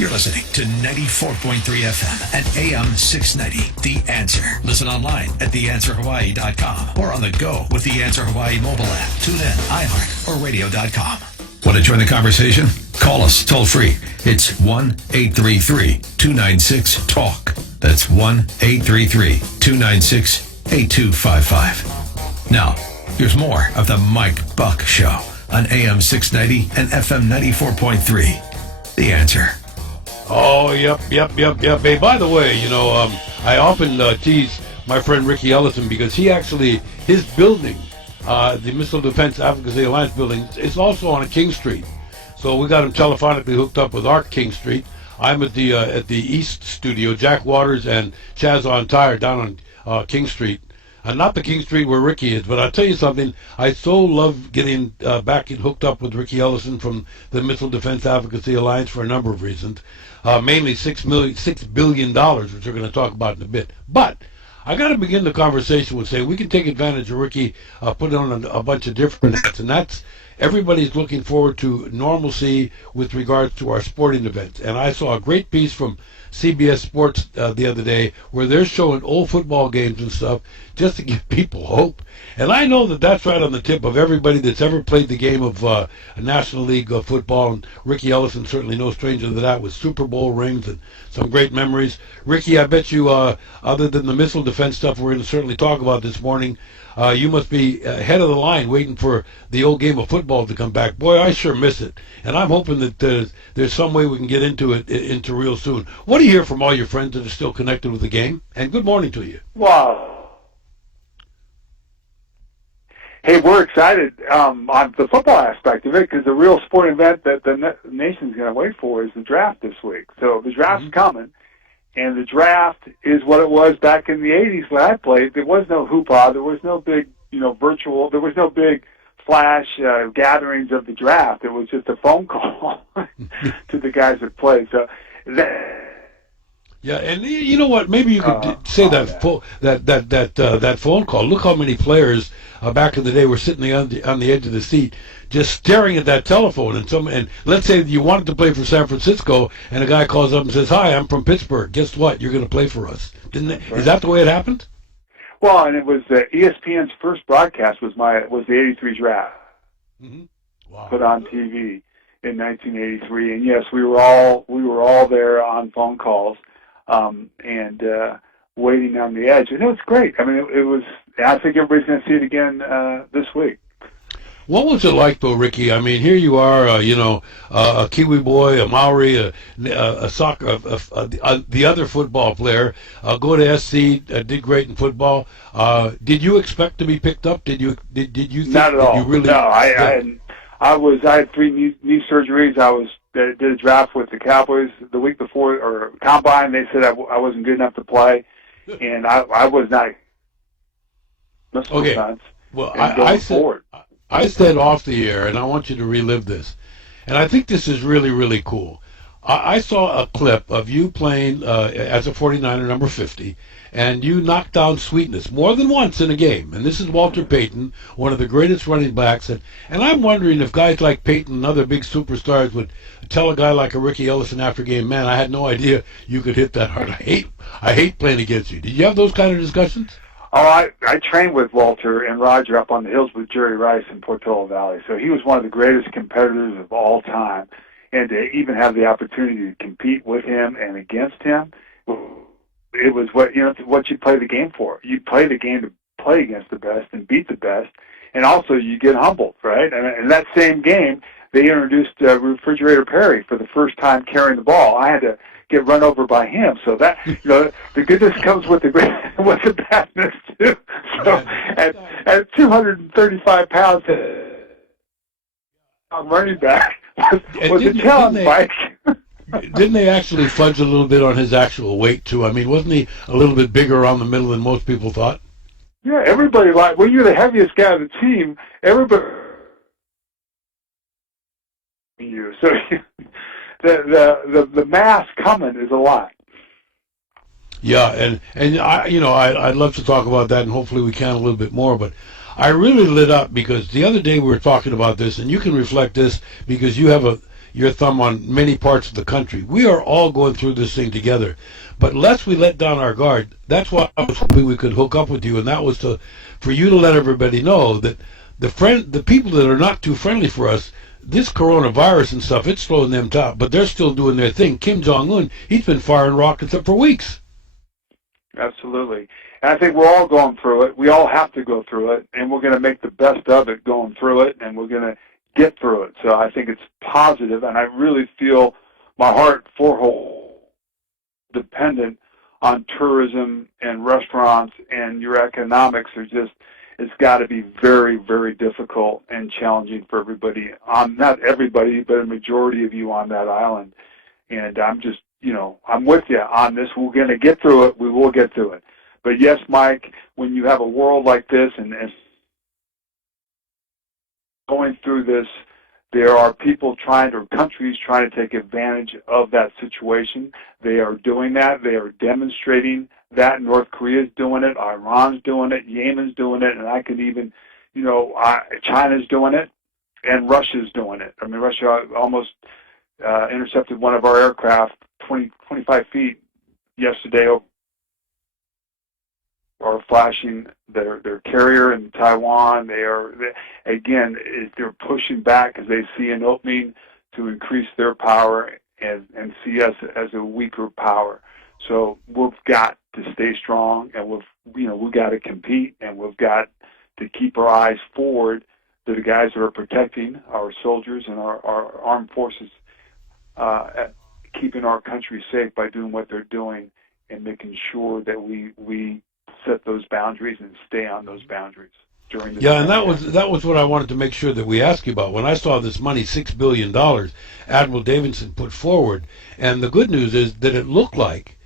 You're listening to 94.3 FM and AM 690. The Answer. Listen online at theanswerhawaii.com or on the go with the Answer Hawaii mobile app. Tune in, iHeart, or radio.com. Want to join the conversation? Call us toll free. It's 1-833-296-TALK. That's 1-833-296-8255. Now, here's more of the Mike Buck Show on AM 690 and FM 94.3. The Answer. Oh, yep. Hey, by the way, I often tease my friend Riki Ellison because his building, the Missile Defense Advocacy Alliance building, is also on a King Street. So we got him telephonically hooked up with our King Street. I'm at the East Studio. Jack Waters and Chaz on Tire down on King Street. Not the King Street where Riki is, but I'll tell you something. I so love getting back and hooked up with Riki Ellison from the Missile Defense Advocacy Alliance for a number of reasons. Mainly $6 billion, which we're going to talk about in a bit. But I got to begin the conversation with saying we can take advantage of Riki putting on a bunch of different hats, and that's everybody's looking forward to normalcy with regards to our sporting events. And I saw a great piece from CBS Sports the other day where they're showing old football games and stuff just to give people hope. And I know that that's right on the tip of everybody that's ever played the game of National League football. And Riki Ellison certainly no stranger to that with Super Bowl rings and some great memories. Riki, I bet you, other than the missile defense stuff we're going to certainly talk about this morning, you must be ahead of the line waiting for the old game of football to come back. Boy, I sure miss it. And I'm hoping that there's some way we can get into real soon. What do you hear from all your friends that are still connected with the game? And good morning to you. Wow. Hey, we're excited on the football aspect of it because the real sporting event that the nation's going to wait for is the draft this week. So the draft's coming. And the draft is what it was back in the 80s when I played. There was no hoopah. There was no big, virtual. There was no big flash gatherings of the draft. It was just a phone call to the guys that played. So yeah, and you know what? Maybe you could say that phone call. Look how many players back in the day were sitting on the edge of the seat, just staring at that telephone. And let's say you wanted to play for San Francisco, and a guy calls up and says, "Hi, I'm from Pittsburgh. Guess what? You're going to play for us." Is that the way it happened? Well, and it was ESPN's first broadcast was the '83 draft, put on TV in 1983. And yes, we were all there on phone calls. And waiting on the edge. And it was great. I mean, it was, I think everybody's going to see it again this week. What was it like, though, Riki? I mean, here you are, a Kiwi boy, a Maori, a soccer, the other football player, go to SC, did great in football. Did you expect to be picked up? Did you think Not at all. You really? No, I had 3 knee surgeries. I did a draft with the Cowboys the week before, or combine. They said I wasn't good enough to play, and I was not. Okay. Well, I said off the air, and I want you to relive this, and I think this is really, really cool. I saw a clip of you playing as a 49er, number 50, and you knocked down Sweetness more than once in a game. And this is Walter Payton, one of the greatest running backs. And I'm wondering if guys like Payton and other big superstars would tell a guy like a Riki Ellison after a game, "Man, I had no idea you could hit that hard. I hate playing against you." Did you have those kind of discussions? Oh, I trained with Walter and Roger up on the hills with Jerry Rice in Portola Valley. So he was one of the greatest competitors of all time. And to even have the opportunity to compete with him and against him, it was what you play the game for. You play the game to play against the best and beat the best, and also you get humbled, right? And in that same game, they introduced Refrigerator Perry for the first time carrying the ball. I had to get run over by him, so that the goodness comes with the badness too. So at 235 pounds, I'm running back. Was a challenge, Mike. Didn't they actually fudge a little bit on his actual weight, too? I mean, wasn't he a little bit bigger around the middle than most people thought? Yeah, everybody when you're the heaviest guy on the team, everybody you. So the mass coming is a lot. Yeah, and I'd love to talk about that, and hopefully we can a little bit more, but I really lit up because the other day we were talking about this, and you can reflect this because you have your thumb on many parts of the country. We are all going through this thing together. But lest we let down our guard, that's why I was hoping we could hook up with you, and that was for you to let everybody know that the people that are not too friendly for us, this coronavirus and stuff, it's slowing them down, but they're still doing their thing. Kim Jong-un, he's been firing rockets up for weeks. Absolutely. And I think we're all going through it. We all have to go through it, and we're going to make the best of it going through it, and we're going to get through it. So I think it's positive, and I really feel my heart for whole dependent on tourism and restaurants, and your economics are just, it's got to be very, very difficult and challenging for everybody, not everybody, but a majority of you on that island. And I'm just, I'm with you on this. We're going to get through it. We will get through it. But yes, Mike, when you have a world like this and going through this, there are countries trying to take advantage of that situation. They are doing that. They are demonstrating that. North Korea is doing it. Iran's doing it. Yemen's doing it. And I can even, China's doing it. And Russia's doing it. I mean, Russia almost intercepted one of our aircraft 25 feet yesterday, are flashing their carrier in Taiwan. They're pushing back because they see an opening to increase their power and see us as a weaker power. So we've got to stay strong, and we've got to compete, and we've got to keep our eyes forward to the guys that are protecting our soldiers and our armed forces, keeping our country safe by doing what they're doing and making sure that we set those boundaries and stay on those boundaries during the and that was what I wanted to make sure that we ask you about. When I saw this money, $6 billion, Admiral Davidson put forward, and the good news is that it looked like,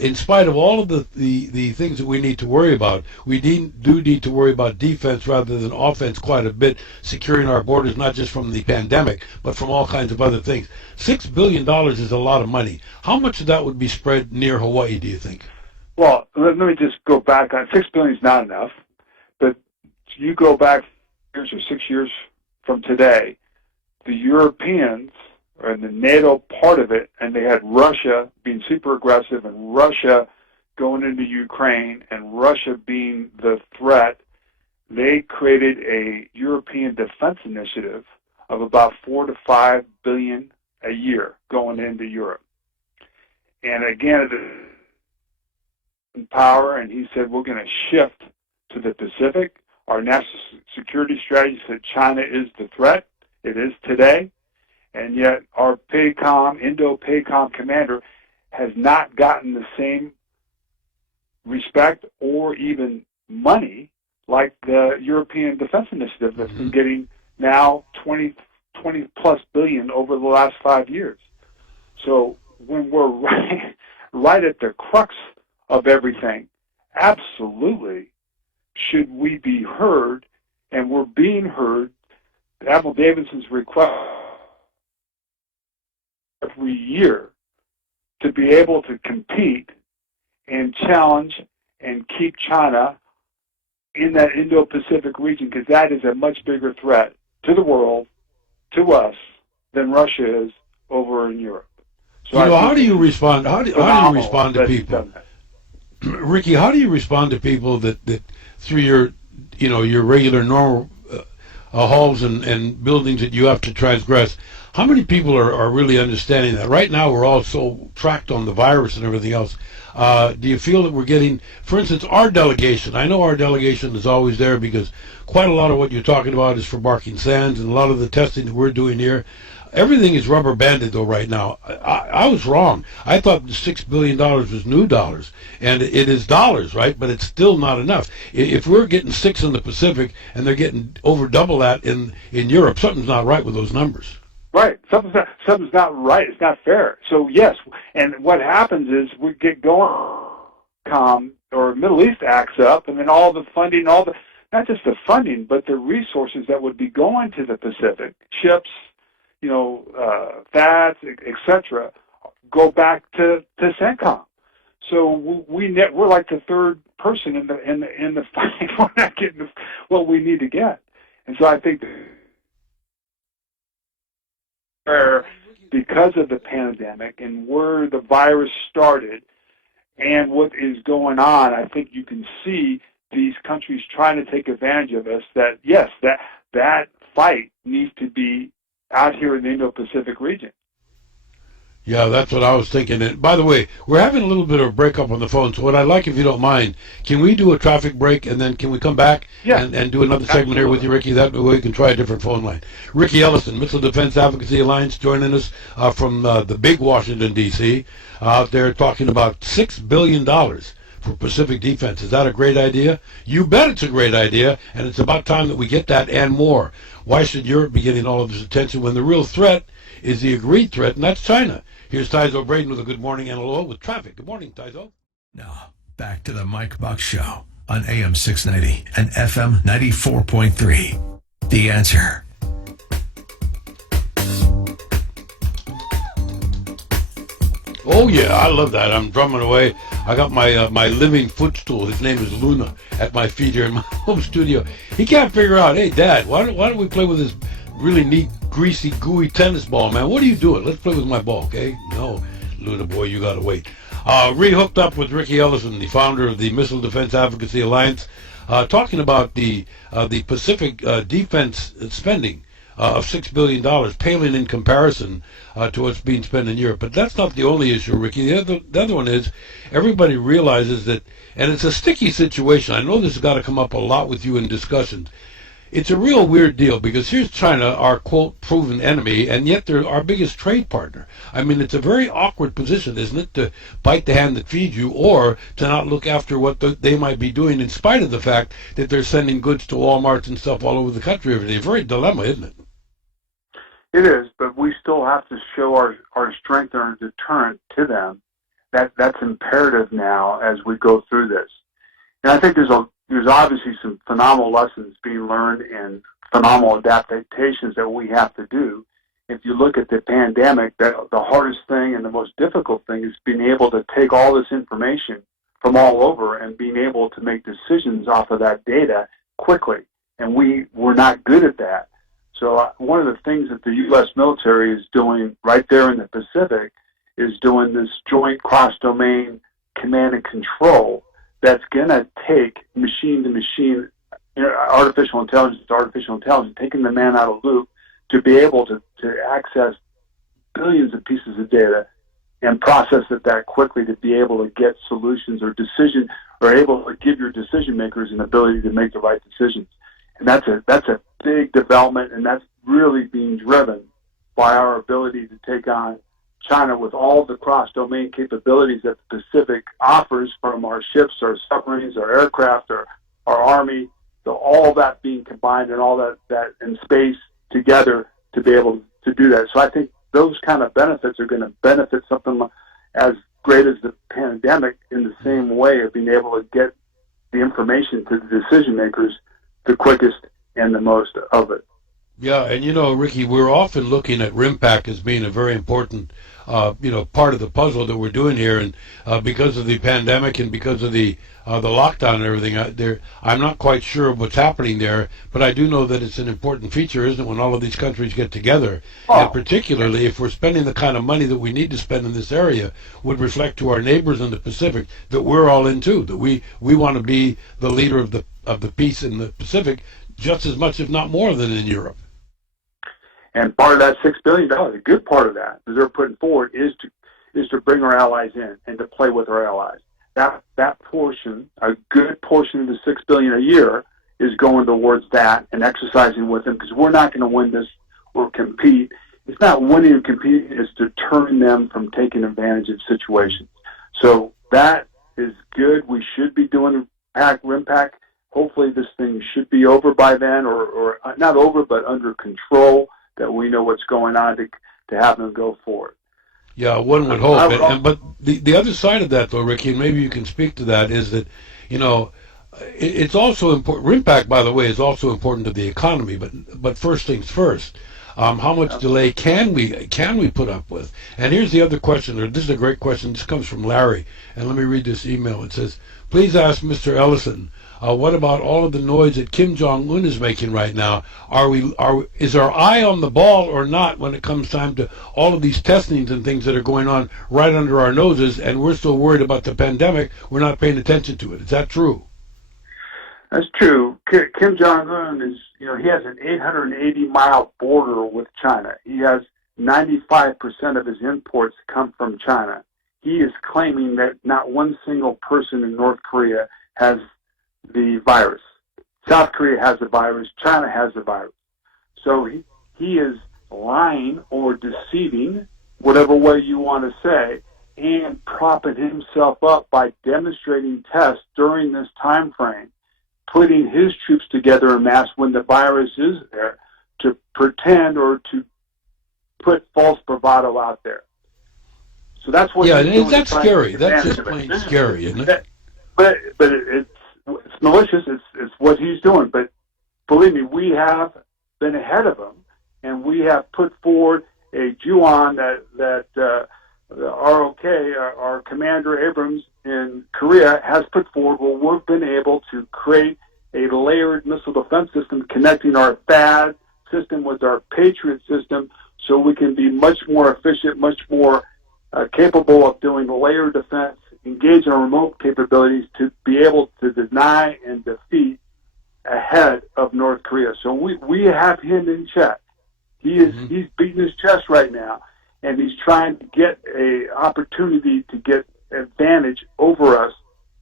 in spite of all of the things that we need to worry about, we do need to worry about defense rather than offense quite a bit, securing our borders not just from the pandemic, but from all kinds of other things. $6 billion is a lot of money. How much of that would be spread near Hawaii, do you think? Well, let me just go back on $6 billion is not enough, but you go back 5 years or 6 years from today, the Europeans are in the NATO part of it, and they had Russia being super aggressive and Russia going into Ukraine and Russia being the threat. They created a European defense initiative of about $4 to $5 billion a year going into Europe. And again, power, and he said we're going to shift to the Pacific. Our national security strategy said China is the threat. It is today, and yet our Indo-PACOM commander has not gotten the same respect or even money like the European Defense Initiative that's been getting now 20 plus billion over the last 5 years. So when we're right at the crux of everything, absolutely should we be heard, and we're being heard. Admiral Davidson's request every year to be able to compete and challenge and keep China in that Indo-Pacific region, because that is a much bigger threat to the world, to us, than Russia is over in Europe. So how do you respond? How do you respond to people? Riki, how do you respond to people that through your regular normal halls and buildings that you have to transgress? How many people are really understanding that? Right now, we're all so tracked on the virus and everything else. Do you feel that we're getting, for instance, our delegation? I know our delegation is always there because quite a lot of what you're talking about is for Barking Sands, and a lot of the testing that we're doing here. Everything is rubber banded though right now. I was wrong. I thought the $6 billion was new dollars, and it is dollars, right? But it's still not enough. If we're getting 6 in the Pacific and they're getting over double that in Europe, something's not right with those numbers. Right. Something's not right. It's not fair. So yes, and what happens is we get going, or Middle East acts up, and then all the funding, not just the funding, but the resources that would be going to the Pacific, ships, FADs, etc., go back to CENTCOM. So we're like the third person in the fight. We're not getting what we need to get, and so I think where, because of the pandemic and where the virus started and what is going on, I think you can see these countries trying to take advantage of us. That yes, that fight needs to be out here in the Indo-Pacific region. Yeah, that's what I was thinking. And by the way, we're having a little bit of a breakup on the phone, so what I'd like, if you don't mind, can we do a traffic break, and then can we come back and do another segment here with you, Riki? That way we can try a different phone line. Riki Ellison, Missile Defense Advocacy Alliance, joining us from the big Washington, D.C., out there talking about $6 billion for Pacific defense. Is that a great idea? You bet it's a great idea, and it's about time that we get that and more. Why should Europe be getting all of this attention when the real threat is the agreed threat, and that's China? Here's Tyzo Braden with a good morning and hello with traffic. Good morning, Tyzo. Now, back to the Mike Buck Show on AM 690 and FM 94.3. The Answer. Oh, yeah, I love that. I'm drumming away. I got my my living footstool. His name is Luna at my feet here in my home studio. He can't figure out, hey, Dad, why don't we play with this really neat, greasy, gooey tennis ball, man? What are you doing? Let's play with my ball, okay? No, Luna boy, you gotta wait. Re-hooked up with Riki Ellison, the founder of the Missile Defense Advocacy Alliance, talking about the Pacific defense spending of $6 billion, paling in comparison to what's being spent in Europe. But that's not the only issue, Riki. The other one is everybody realizes that, and it's a sticky situation. I know this has got to come up a lot with you in discussions. It's a real weird deal because here's China, our, quote, proven enemy, and yet they're our biggest trade partner. I mean, it's a very awkward position, isn't it, to bite the hand that feeds you or to not look after what they might be doing in spite of the fact that they're sending goods to Walmart and stuff all over the country every day. Very dilemma, isn't it? It is, but we still have to show our strength and our deterrent to them. That's imperative now as we go through this. And I think there's obviously some phenomenal lessons being learned and phenomenal adaptations that we have to do. If you look at the pandemic, the hardest thing and the most difficult thing is being able to take all this information from all over and being able to make decisions off of that data quickly. And we're not good at that. So one of the things that the U.S. military is doing right there in the Pacific is doing this joint cross-domain command and control that's going to take machine-to-machine, artificial intelligence to artificial intelligence, taking the man out of the loop to be able to access billions of pieces of data and process it that quickly to be able to get solutions or able to give your decision makers an ability to make the right decisions. And that's a big development, and that's really being driven by our ability to take on China with all the cross-domain capabilities that the Pacific offers, from our ships, our submarines, our aircraft, our Army, all that being combined and all that in space together to be able to do that. So I think those kind of benefits are going to benefit something as great as the pandemic in the same way of being able to get the information to the decision makers the quickest and the most of it. Yeah, and Riki, we're often looking at RIMPAC as being a very important, part of the puzzle that we're doing here, and because of the pandemic and because of the lockdown and everything, I'm not quite sure of what's happening there, but I do know that it's an important feature, isn't it, when all of these countries get together, and particularly if we're spending the kind of money that we need to spend in this area, would reflect to our neighbors in the Pacific that we're all in too, that we want to be the leader of the peace in the Pacific just as much, if not more, than in Europe. And part of that $6 billion, a good part of that they're putting forward is to bring our allies in and to play with our allies. That portion, a good portion of the $6 billion a year, is going towards that and exercising with them, because we're not going to win this or compete. It's not winning and competing; it's deterring them from taking advantage of situations. So that is good. We should be doing RIMPAC. Hopefully, this thing should be over by then, or not over, but under control, that we know what's going on to have them go forward. Yeah, one would hope. But the other side of that, though, Riki, and maybe you can speak to that, is that, it's also important. RIMPAC, by the way, is also important to the economy. But first things first, how much delay can we put up with? And here's the other question. This is a great question. This comes from Larry, and let me read this email. It says, "Please ask Mr. Ellison What about all of the noise that Kim Jong-un is making right now? Is our eye on the ball or not when it comes time to all of these testings and things that are going on right under our noses, and we're still worried about the pandemic? We're not paying attention to it. Is that true? That's true. Kim Jong-un is, he has an 880-mile border with China. He has 95% of his imports come from China. He is claiming that not one single person in North Korea has the virus. South Korea has the virus. China has the virus. So he is lying or deceiving, whatever way you want to say, and propping himself up by demonstrating tests during this time frame, putting his troops together en masse when the virus is there to pretend or to put false bravado out there. So that's what. Yeah, and that's scary. That's just plain scary, isn't it? But it's malicious. It's what he's doing. But believe me, we have been ahead of him, and we have put forward a Juon that the ROK, our Commander Abrams in Korea, has put forward, where we've been able to create a layered missile defense system connecting our THAAD system with our Patriot system, so we can be much more efficient, much more capable of doing layered defense, engage in remote capabilities to be able to deny and defeat ahead of North Korea. So we have him in check. He's beating his chest right now, and he's trying to get a opportunity to get advantage over us.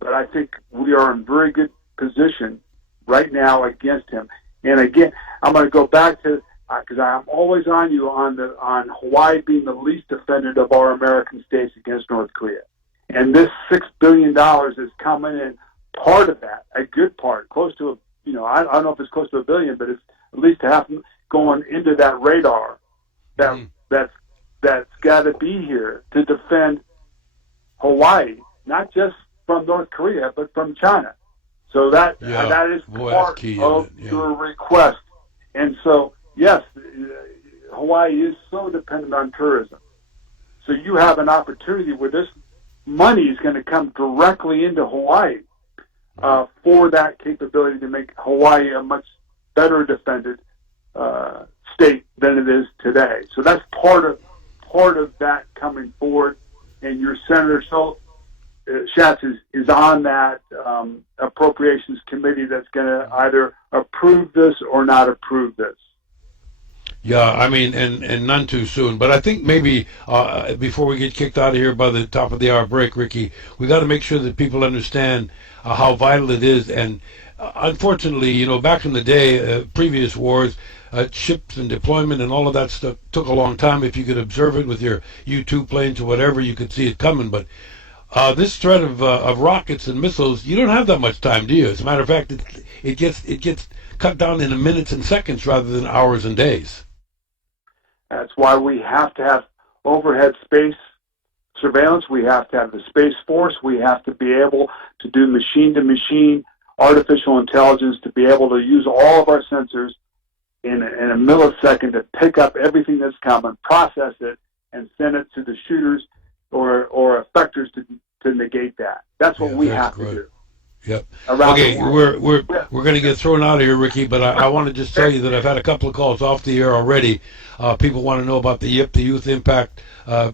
But I think we are in very good position right now against him. And again, I'm going to go back to, because I'm always on you on Hawaii being the least defended of our American states against North Korea. And this $6 billion is coming in, part of that, a good part, close to, I don't know if it's close to $1 billion, but it's at least half going into that radar that's got to be here to defend Hawaii, not just from North Korea, but from China. So that is part of your request. And so, yes, Hawaii is so dependent on tourism. So you have an opportunity where this money is going to come directly into Hawaii for that capability to make Hawaii a much better defended state than it is today. So that's part of that coming forward. And your Senator Schatz is on that appropriations committee that's going to either approve this or not approve this. Yeah, I mean, and none too soon. But I think maybe before we get kicked out of here by the top of the hour break, Riki, we got to make sure that people understand how vital it is. And unfortunately, back in the day, previous wars, ships and deployment and all of that stuff took a long time. If you could observe it with your U-2 planes or whatever, you could see it coming. But this threat of rockets and missiles, you don't have that much time, do you? As a matter of fact, it gets cut down into minutes and seconds rather than hours and days. That's why we have to have overhead space surveillance. We have to have the Space Force. We have to be able to do machine-to-machine artificial intelligence to be able to use all of our sensors in a millisecond to pick up everything that's coming, process it, and send it to the shooters or effectors to negate that. That's what we have to do. Yep. Okay, we're going to get thrown out of here, Riki, but I want to just tell you that I've had a couple of calls off the air already. People want to know about the YIP, the Youth Impact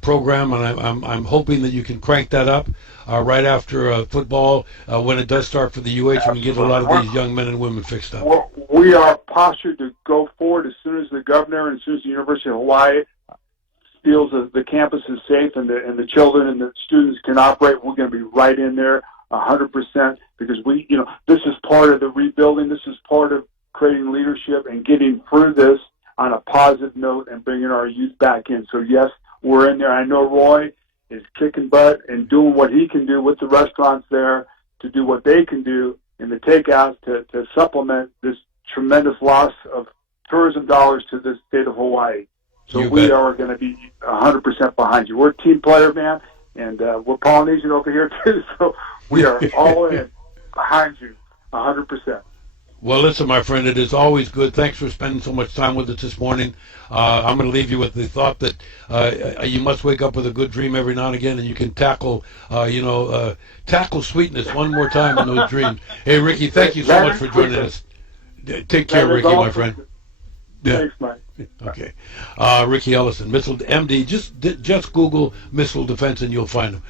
program, and I'm hoping that you can crank that up right after football when it does start for the UH, and we get a lot of these young men and women fixed up. We are postured to go forward as soon as the governor and as soon as the University of Hawaii feels that the campus is safe and the children and the students can operate. We're going to be right in there 100% because this is part of the rebuilding. This is part of creating leadership and getting through this on a positive note and bringing our youth back in. So yes, we're in there. I know Roy is kicking butt and doing what he can do with the restaurants there to do what they can do in the takeouts to supplement this tremendous loss of tourism dollars to the state of Hawaii. So we are going to be 100% behind you. We're a team player, man, and we're Polynesian over here too. So we are all in behind you, 100%. Well, listen, my friend, it is always good. Thanks for spending so much time with us this morning. I'm going to leave you with the thought that you must wake up with a good dream every now and again, and you can tackle sweetness one more time in those dreams. Hey, Riki, thank you so much for joining us. Take care, Riki, my friend. Yeah. Thanks, Mike. Okay. Riki Ellison, missile MD. Just Google missile defense, and you'll find him.